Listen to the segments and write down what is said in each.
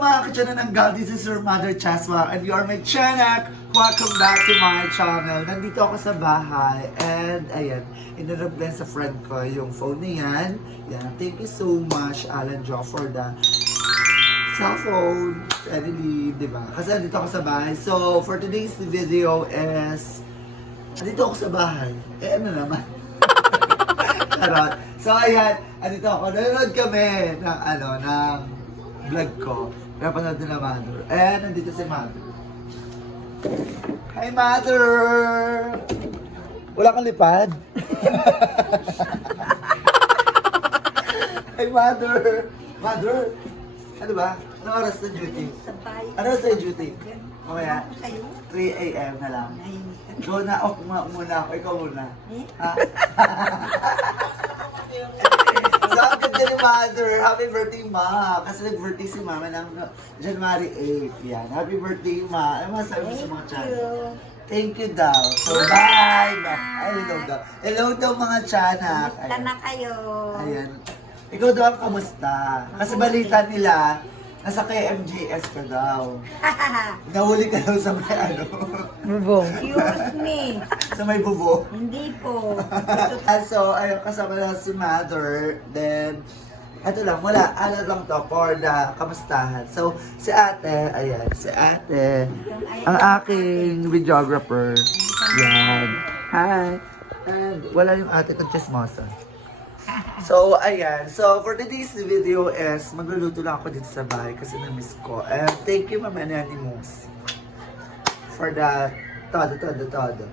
mga ka-Chanananggal, this is your Mother Chaswa and you are my Chanak. Welcome back to my channel. Nandito ako sa bahay and ayan, inarablan sa friend ko yung phone na yan. Yan, thank you so much Alan Jo for the cellphone. Really, di ba? Kasi nandito ako sa bahay. So, for today's video is nandito ako sa bahay. Ano naman? Charot. So, ayan, nandito ako. Nanonood kami ng vlog ko. Napanood nila Mother. And nandito si Mother. Hi Mother! Wala kang lipad? Hi Mother! Mother! Ano ba? Anong oras na duty? Ano oras na duty? Mamaya? 3 a.m. na lang. Go na, muna ako. Ikaw muna. Ha? So, ang ganda ni Mother. Happy birthday, Ma. Kasi nag-birthday si Mama ng January 8. Yan. Happy birthday, Ma. Ano masabi mo sa mga tiyanak? Thank you daw. So, bye. Ay, hello daw. Hello daw mga tiyanak. Kamusta na kayo? Ayan. Ikaw daw ang kamusta? Kasi balita nila, nasa KMJS ka daw. Nahuli ka daw sa may ano. Bubong. Excuse me. Sa may bubo. Hindi po. So, ayun, kasama na si Mother. Then, eto lang, wala. Ano lang to for the kamustahan. So, si ate, ayan, si ate, ang aking videographer. Yan. Hi. And wala yung ate kong chismosa. So, ayan. So, for today's video is, magluluto lang ako dito sa bahay kasi na-miss ko. And thank you, Mama Anonymous, for the todo.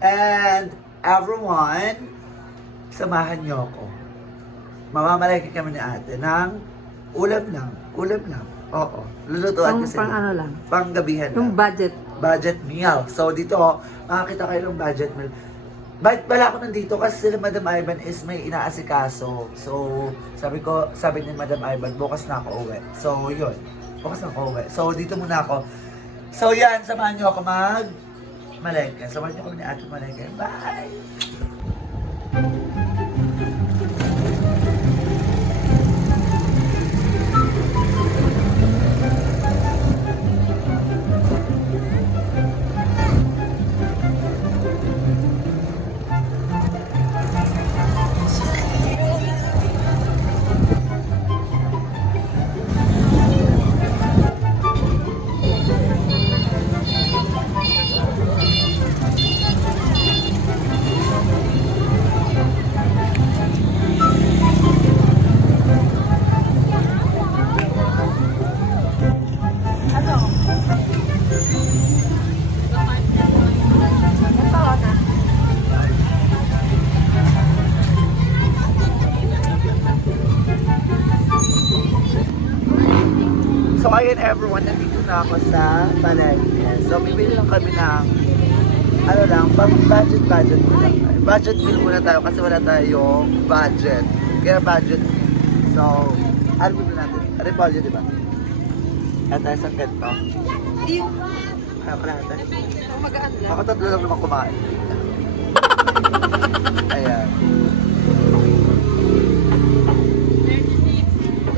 And everyone, samahan niyo ako. Mamamalaki kami ni ate ng ulam lang. Oo. Lulutuan kasi. Pang ano lang. Panggabihan Yung lang. budget. Meal. So, dito, makakita kayo ng budget meal. Bakit pala ako nandito? Kasi sila Madam Ivan is may inaasikaso. So, sabi ni Madam Ivan, bukas na ako uwi. So, yun. Bukas na ako uwi. So, dito muna ako. So, yan. Samahan niyo ako malengke. Samahan niyo ako ni Ate Malengke. Bye! So ayun everyone, nandito na ako sa palengke. So bibili lang kami ng pang budget meal lang. Budget meal muna tayo kasi wala tayong budget. Kaya budget meal. So, ano bibili natin? Repolyo, di ba? At tayo sa ganito. Kaya pala natin. Magaan lang. Ako tatlo lang naman kumain. Ayan.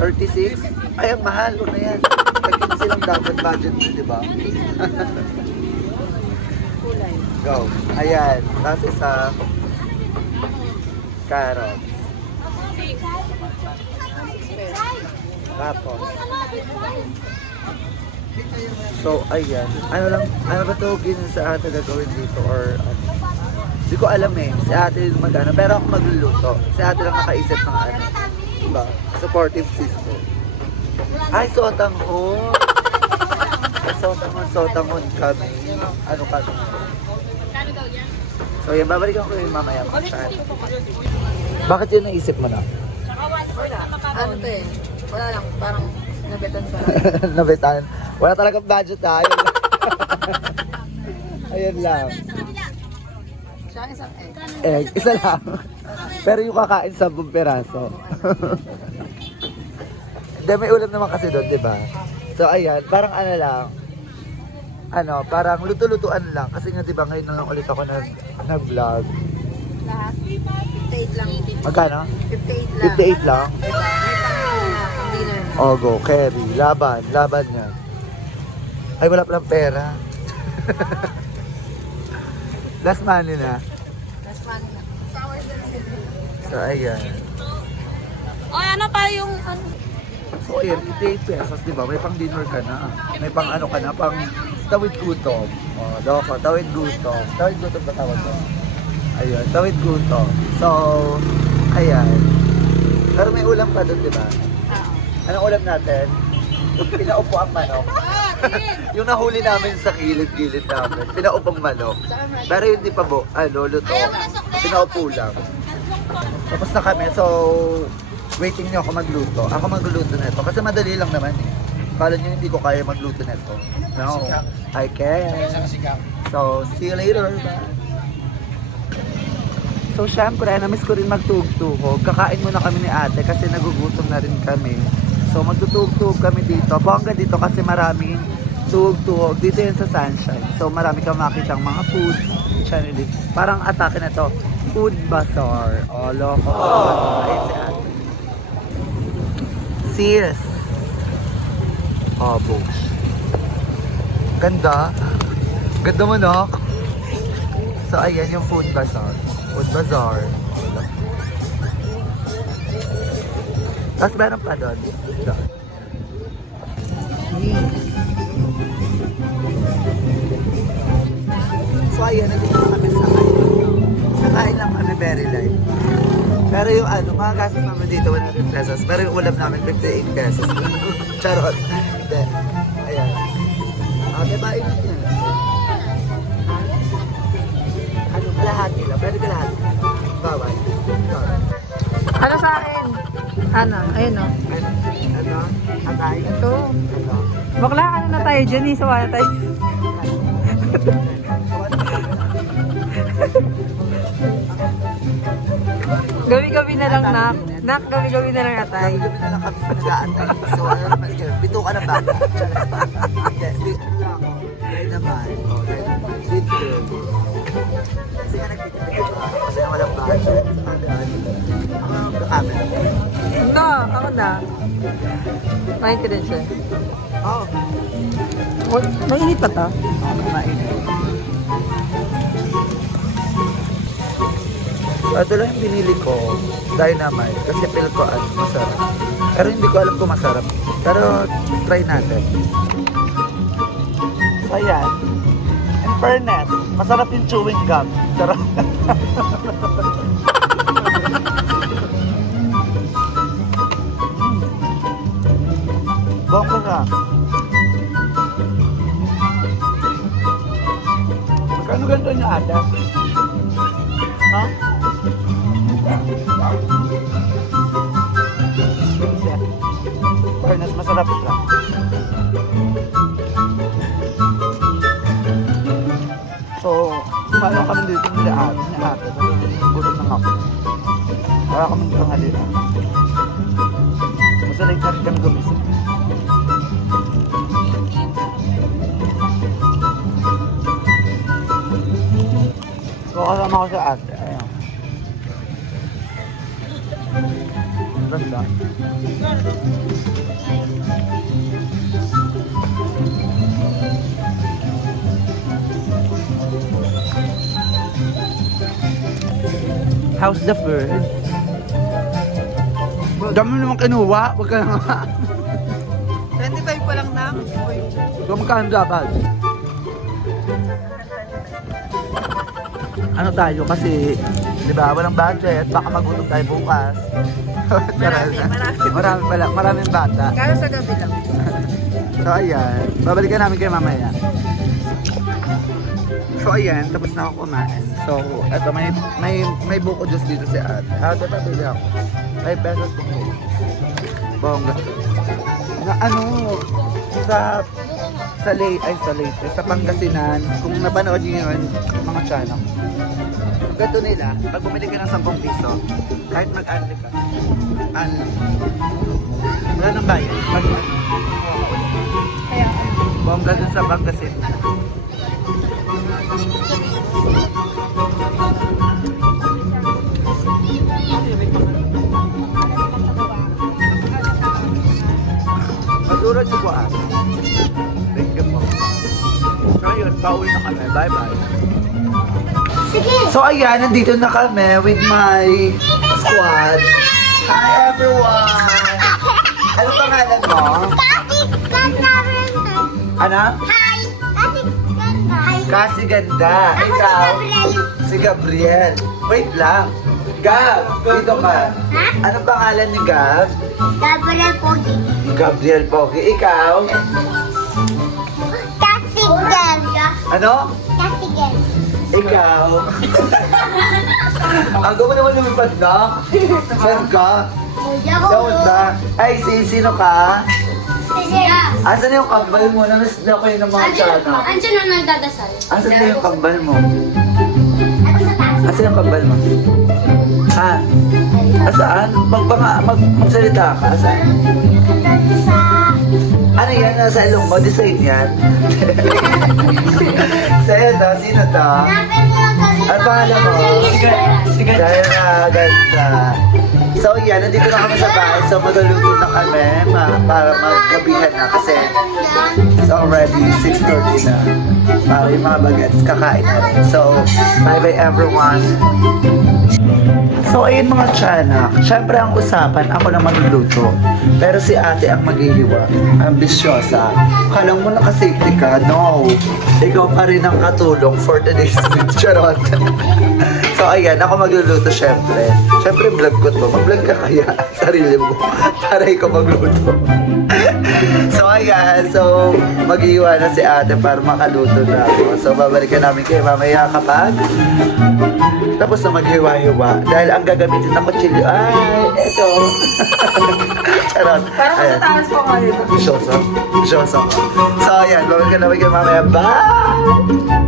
36? Ay, ang mahal. Ano yan? Naging silang dapat budget mo, di ba? Kulay. Go. Ayan. Tapos isa. Carrots. Tapos. So, ayan. Ano ba ito sa ate gagawin dito? Or, hindi ko alam eh. Si ate yung mag-ano. Pero ako magluluto. Si ate lang nakaisip ng ano. Diba? Supportive sister. Ay, sotanghon. Sotanghon kami. Ano kami? So, yan. Babalikan ko yung mamaya. Bakit yun naisip mo na? Ano to eh? Wala lang. Parang nabetan pa. Nabitan. Wala talagang budget ha. Ayun lang. Ayun lang. Siya isang egg. Isa lang. Pero yung kakain 10 peraso. Hindi, may ulam naman kasi doon, di ba? So, ayan, parang ano lang, parang luto-lutuan lang. Kasi nga, di ba, ngayon na lang ulit ako nag-vlog. Lahat? 58 lang. Magkano? 58 lang. 58 lang? May pang dinner na. O, go, carry. Laban yan. Ay, wala palang pera. Last money na. Last money na. So, ayan. O, ano pa yung ano? So, ayan, 88 pesos, di ba? May pang dinner ka na. May pang ano ka na, pang tawid gutom. O, doko, tawid gutom. Tawid gutom ba tawag ko? Ayun, tawid gutom. So, ayan. Pero may ulam pa doon, di ba? Anong ulam natin? Yung pinaupo ang manok. Yung nahuli namin sa gilid-gilid namin. Pinaupang manok. Pero yun di pa luto. Pinaupo lang. Tapos na kami, so waiting niyo ako magluto. Ako magluluto na ito. Kasi madali lang naman eh. Kala niyo hindi ko kaya magluto na ito. No, I can. So, see you later. Bye. So, syempre, namiss ko rin magtugtugog. Kakain muna kami ni ate kasi nagugutom na rin kami. So, magtutugtog kami dito. Bongga dito kasi maraming tugtugog. Dito yan sa Sunshine. So, marami kang makitang mga foods. Channel. Parang atake na to. Food bazaar. Oh, loko. Ayun si ate. Sis. Oh, books. Ganda. Ganda mo, no? So, ayan yung food bazaar. Food bazaar. Tapos meron pa doon. So ayan, nandito kami sa kain. Kakain lang kami very light. Pero yung mga gastos namin dito 100 pesos. Pero yung ulam namin 58 pesos. Charot. Hindi. Ayan. Diba init yan? Ano, kalahati lang. Pwede kalahati. Bawal. Ano sa akin? Ano? Ayun o. Ano? Atay? Ito. Ano? Bakla, ano na tayo dyan? Isawa na tayo. Gabi-gabi na lang, Nak. Nak, gabi-gabi na lang atay. Gabi na lang kami nag-aantay. So, ano naman yun? Bito ka na ba? Hindi, ano ako? Dahil naman. Sweet girl. Kasi nga nagtitipid ko. Kasi walang budget. Ako magkakamera. Ito, ako na. Main ka din siya. Oo. Mainit pa to? Mainit. Ito lang yung binili ko, Dynamite, kasi feel ko masarap. Pero hindi ko alam kung masarap. Pero try natin. So ayan, in fairness, masarap yung chewing gum. Charot. Bongga ka. Magkano ganito niya ata? Ha? Fairness, masarap siya. So, paano kami dito ni ate? Gutom ng ako. Wala kami dito ng halina. Basta late na rin kami gumising. So, kasama ko sa ate. Ayan. Ang ganda. How's the bird? Dami naman kinuha. Huwag ka na nga. 25 pa lang, Nak. Kung magkano dapat? Ano tayo kasi, di ba, walang budget. Baka magutom tayo bukas. Maraming bata. Kaya sa gabi lang. So ayan, babalikan namin kayo mamaya. So ayan, tapos na ako kumain. So, eto may buko juice dito si ate. Ate, pabili ako. 5 pesos po. Bongga. Sa Pangasinan, kung napanood niyo yun, mga channel. Ang ganito nila, pag bumili ka ng 10 piso, kahit mag-unli ka, wala nang bayad. Kaya, Bongga dun sa Pangasinan. Surad niyo po ate. Thank you po. So yun, pauwi na kami. Bye-bye. So ayan, nandito na kami with my squad. Hi everyone! Ano pangalan mo? Ano? Kasi ganda. Ikaw? Si Gabriel. Wait lang. Gab, dito ka. Ano pangalan ni Gab? Gabriel Pogi. Gabriel Pogi. Ikaw? Cassigan. Ano? Cassigan. Ikaw? Ang gawa naman lumipad na. Saan ka? Saan ka? Ay, sino ka? Asan yung kambal mo? Namiss na ko yung mga tsana. Andiyan na nagdadasal. Asan na yung kambal mo? Asan yung kambal mo? Ha? Asaan? Magsalita ka. Asaan? Ano yan? Nasa ilong mo? Design yan? Sa'yo to? Sino to? Ano pangalan mo? Dahil ganda. So yan, nandito na kami sa bahay. So magluluto na kami para magkabihan na kasi it's already 6:30 na. Para yung mga bagets kakain na rin. So, bye-bye everyone. So ayun mga tiyanak, syempre ang usapan, ako na magluluto. Pero si ate ang maghihiwa. Ambisyosa. Kala mo naka-safety ka? No. Ikaw pa rin ang katulong for today's video. Charot. So ayan, ako magluluto syempre. Syempre vlog ko to. Mag-vlog ka kaya sarili mo. Para ikaw magluto. So ayan, so maghihiwa na si ate para makaluto na ako. So babalikan namin kayo mamaya kapag tapos na maghiwa-hiwa. Dahil ang gagamitin na kutsilyo ay eto. Charot. Parang Ayan. sa taas po kayo. Bisyoso. Bisyoso. So ayan, babalikan namin kayo mamaya. Bye!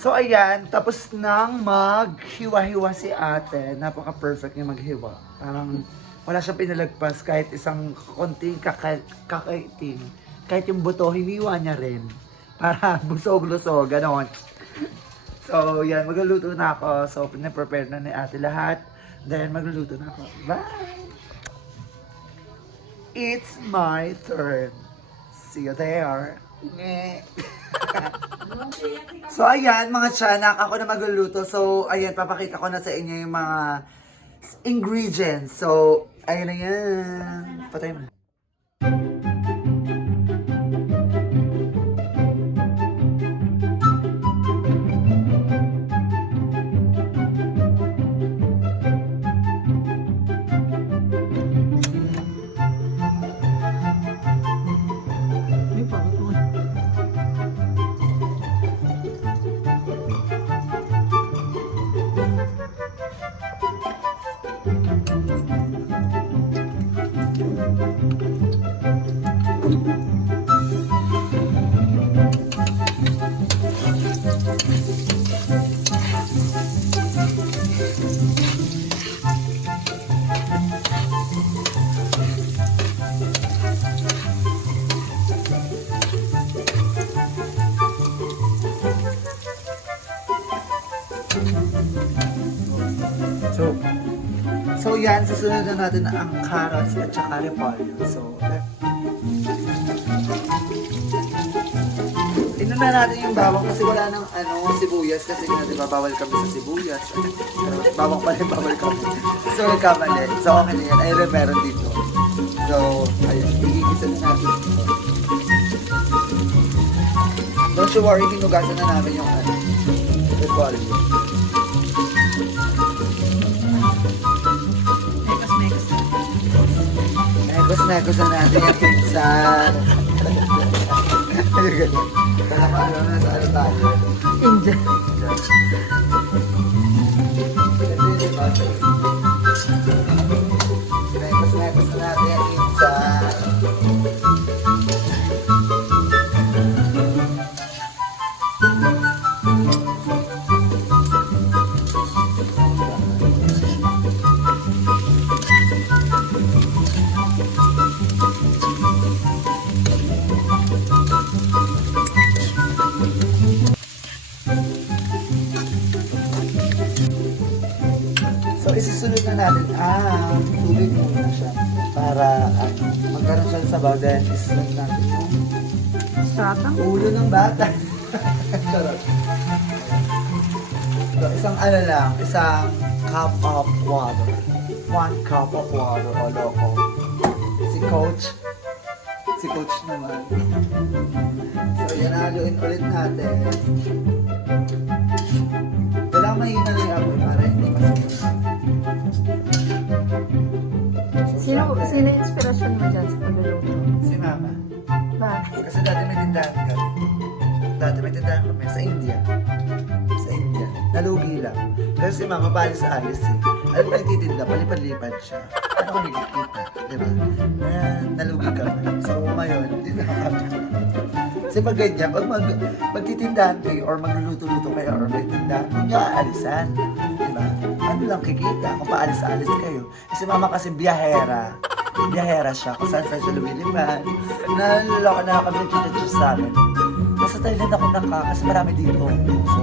So ayan, tapos nang maghiwa-hiwa si ate, napaka-perfect niya maghiwa. Parang wala siyang pinalagpas kahit isang konting kakaiting. Kahit yung buto, hiniwa niya rin. Para busog-lusog, ganon. So yan, magluluto na ako. So pinaprepare na ni ate lahat. Then magluluto na ako. Bye! It's my turn. See you there. So ayan mga tiyanak, ako na magluluto. So ayan, papakita ko na sa inyo yung mga ingredients. So ayan na yan. Patay mo na. So yan, susunod na natin ang carrots at saka repolyo. So, tingnan na natin yung bawang kasi wala nang sibuyas kasi nga diba bawal kami sa sibuyas. Bawang pala bawal kami. So nagkamali. So okay na yan. Ay meron dito. So ayun, igigisa na natin. Don't you worry, hinugasan na namin yung ano. Repolyo. Mekos na natin yung pizza. Ayun ganun. Kaya pa alam na sa ano tayo. India. Mekos na natin yung pizza. So, isusunod na natin tubig muna siya para magkaroon siya sa sabaw. Then, isunod natin yung Sarap. ulo ng bata. Charot. So, isang cup of water. 1 cup of water, o loko. Si Coach naman. So, yan, haluin ulit natin. Kailangan mahina lang yung apoy para hindi masunog. Sino yung inspirasyon mo dyan sa pagluluto? Si Mama. Bakit? Kasi dati may tindahan kami. Sa India. Nalugi lang. Pero si Mama palis alis eh. Alam mo nagtitinda, palipad-lipad siya. Ano ko nagkikita? Diba? Nalugi kami. So ngayon, hindi na kami. Kasi pag ganyan, pag magtitindahan kayo or magluluto-luto kayo or may tindahan, hindi aalisan. Diba? Ano lang kikita kung paalis-alis kayo. Si Mama kasi biyahera. Biyahera siya kung saan siya lumiliman. Naluloko na kami nagtititsa sa amin. Nasa Thailand ako kasi marami dito. So,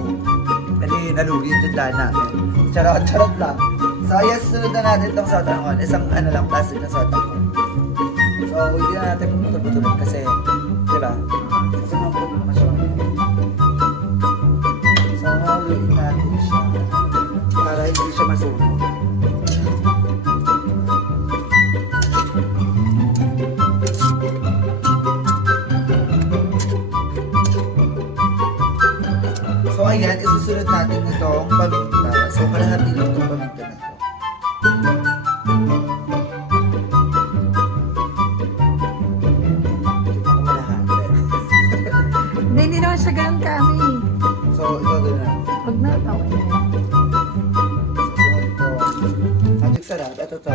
nalugi yung tindahan namin. Charot lang. So, yes, sunod na natin itong sotangon. Isang plastic na sotangon. So, hindi na natin puputol-putulin kasi, di ba? Kasi mga putol naman siya. So, haluin natin siya para hindi siya masunog. So, ayan, isusunod natin itong paminta. So, kalahati lang itong paminta na ito. Hindi naman siya ganun kami. So, ito gano'n natin. Huwag na, okay na. So, ito. Magic sarap. Ito to.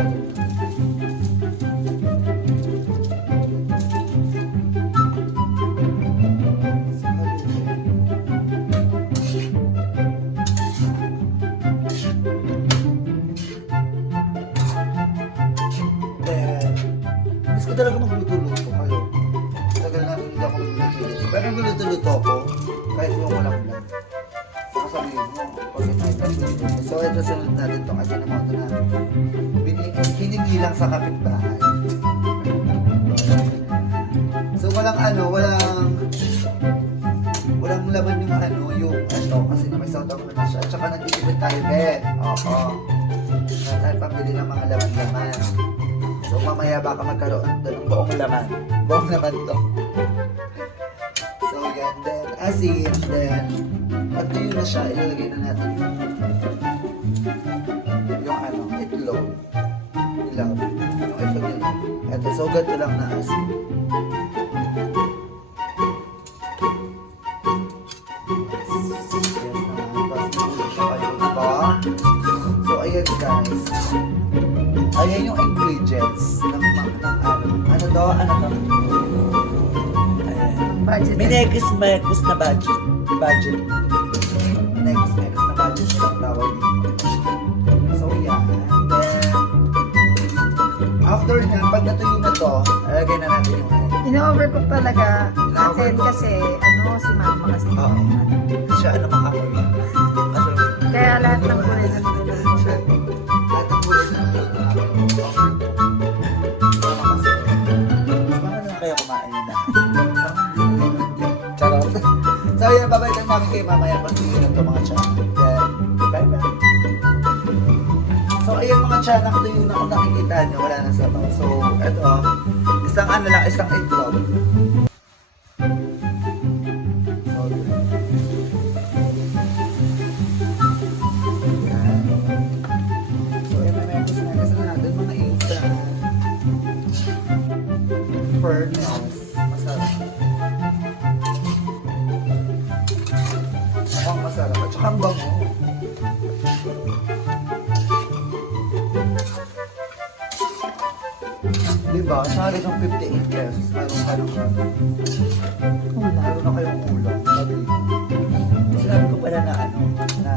Gusto ko talaga magluto-luto kayo. Tagal na hindi ako magluto-luto. Pero nagluluto-luto ako, kahit walang lang. Sasabihin mo, kasi kahit nagluluto. So, ito sunod natin itong Ajinomoto na hiningi lang sa kapitbahay. So, walang laman yung kasi na may sautan ko na siya. At saka nag-isipin tayo, Ben. Oo. Na tayo pambili ng mga laman-laman. So, mamaya baka magkaroon doon ng buong laman. Buong laman to. So, yan. Then, asin. Then, pag tuyo na siya, ilalagay na natin yung itlog. Yung itlog yun. Ito, so ganito lang na asin. So, ayan guys. Ayan yung ingredients ng ano to? Ayan. Budget. Minekis-mekis na budget. Minekis-mekis na budget yung tawag dito. So, yan. Then, after na, pag natuyo na to, alagay na natin yung Ino-overcook talaga natin kasi, si Mama kasi. Oo. Siya, makakulo. Kaya lahat ng gulay na Lahat ng gulay na kayo kumain na. Charot. So, yun, babalikan namin kayo mamaya pag tingin ito mga tiyan. Then, bye-bye. So, ayun mga tiyan, nakatuyo na kung nakikita nyo, wala na sabaw. So, eto, isang itlog. So, Ang bango. Diba? Sa halagang 58 pesos, meron ka ng meron na kayong ulam. Sabi ko. Sinabi ko pala na ano, na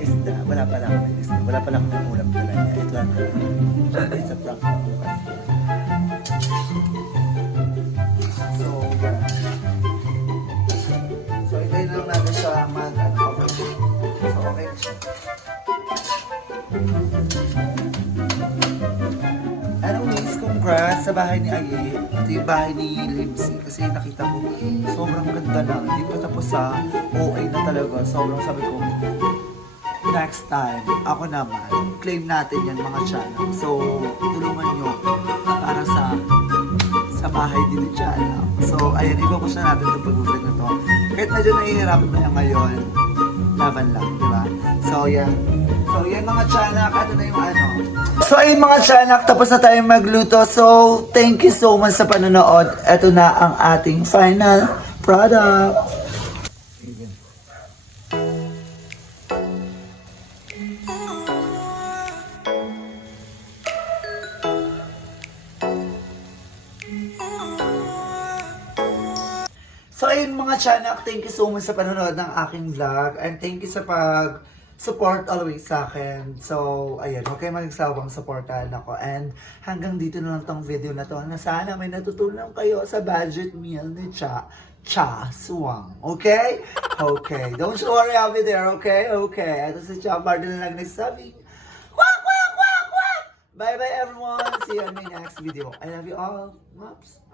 isda. Wala pala akong isda. Wala pala akong ulam talaga. Ito lang. Siyempre sa prank na ako kasi. So, yeah. So, itayin na lang natin siya mag-cover. So, okay na siya. Anyways, congrats sa bahay ni Aye. Ito yung bahay ni Limsey. Kasi nakita ko, sobrang ganda na. Hindi pa tapos sa OA na talaga. Sobrang sabi ko, next time, ako naman, claim natin yan mga channel. So, tulungan nyo para sa bahay din ni channel. So, ayan, ipopost na natin itong pag-vlog na to. Kahit medyo nahihirapan na yan ngayon, laban lang, di ba? So, yan. So, yan mga tiyanak. Ito na yung ano. So, ayun mga tiyanak. Tapos na tayong magluto. So, thank you so much sa panonood. Ito na ang ating final product. So, ayun mga tiyanak, thank you so much sa panonood ng aking vlog. And thank you sa pag-support always sa akin. So, ayun, huwag kayo magsawang supportahan ako. And hanggang dito na lang tong video na to. Na sana may natutunan kayo sa budget meal ni Cha Suwang. Okay? Okay. Don't you worry, I'll be there. Okay? Okay. Ito si Cha Bardo na lang nagsabi. Wak, wak, wak, wak! Bye-bye everyone. See you on my next video. I love you all. Mops.